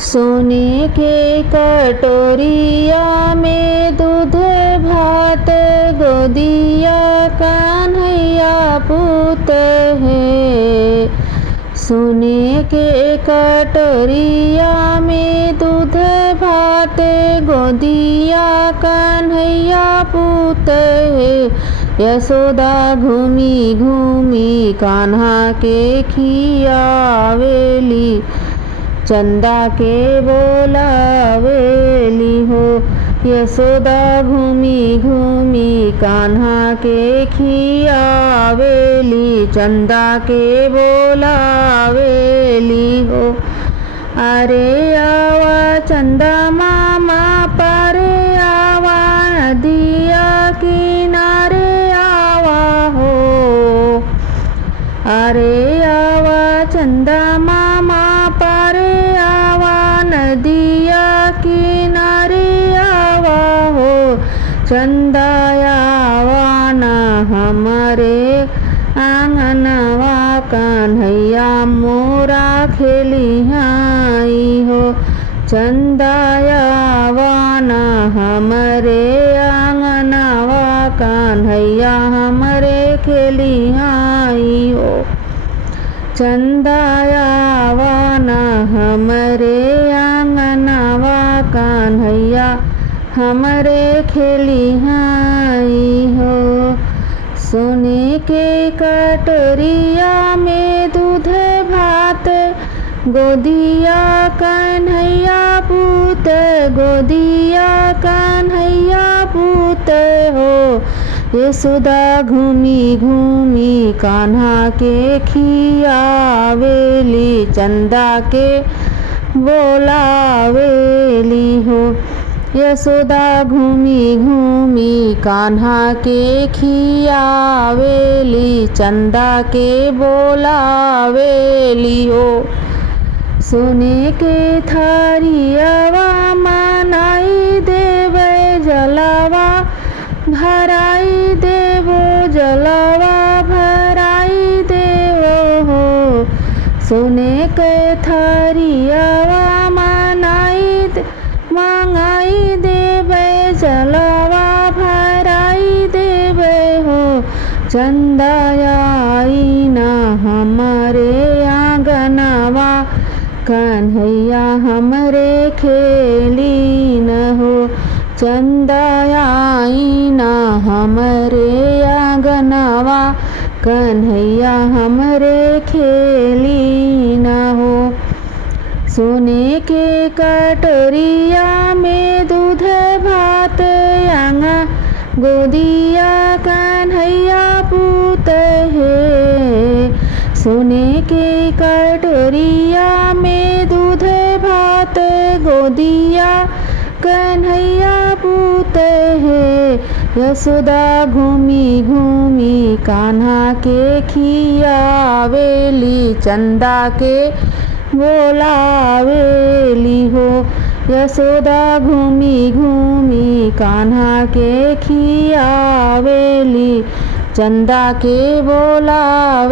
सोने के कटोरिया में दूध भात गोदिया कन्हैया पूत है। सोने के कटोरिया में दूध भात गोदिया कन्हैया पूत है। यशोदा घूमी घूमी कान्हा के खियावेली चंदा के बोलावेली हो। यशोदा घूमी घूमी कान्हा के खियावेली चंदा के बोलावेली हो। अरे आवा चंदा मामा परे आवा नदिया किनारे आवा हो। अरे आवा चंदा मामा परे आवा नदिया किनारे आवा हो। चंदा आवा न हमारे आंगनवा कन्हैया मोरा खेलिहाई हो। चंदा आवा न हमारे आंगनवा कन्हैया हमरे खेलिहाई हो। चंदा आवा न हमरे आंगनवा कन्हैया हमरे खेलिहाई हो। सोने के कटोरिया में दूध भात गोदिया कन्हैया पूत गोदिया कन्हैया पूत हो। यशोदा घूमी घूमी कान्हा के खियावेली चंदा के बोलावेली हो। यशोदा घूमी घूमी कान्हा के खियावेली चंदा के बोलावेली हो। सोने के थारियावा मनाई देवे जलावा भराई देवो जलावा भराई देवो हो। सोने के थारियावा मंगाई देवे जलावा भराई देवे हो। चंदा आई न हमारे आंगनवा कन्हैया हमरे खेली न हो। चंदा आई न हमरे आंगनवा कन्हैया हमरे खेली न हो। सोने के कटोरिया में दूध भात आंगा गोदिया कन्हैया पूत है। सोने के कटोरिया में दूध भात गोदिया कन्हैया पूत है। यशोदा घूमी घूमी कान्हा के खियावेली चंदा के बोलावेली हो। यशोदा घूमी घूमी कान्हा के खियावेली चंदा के बोलावेली।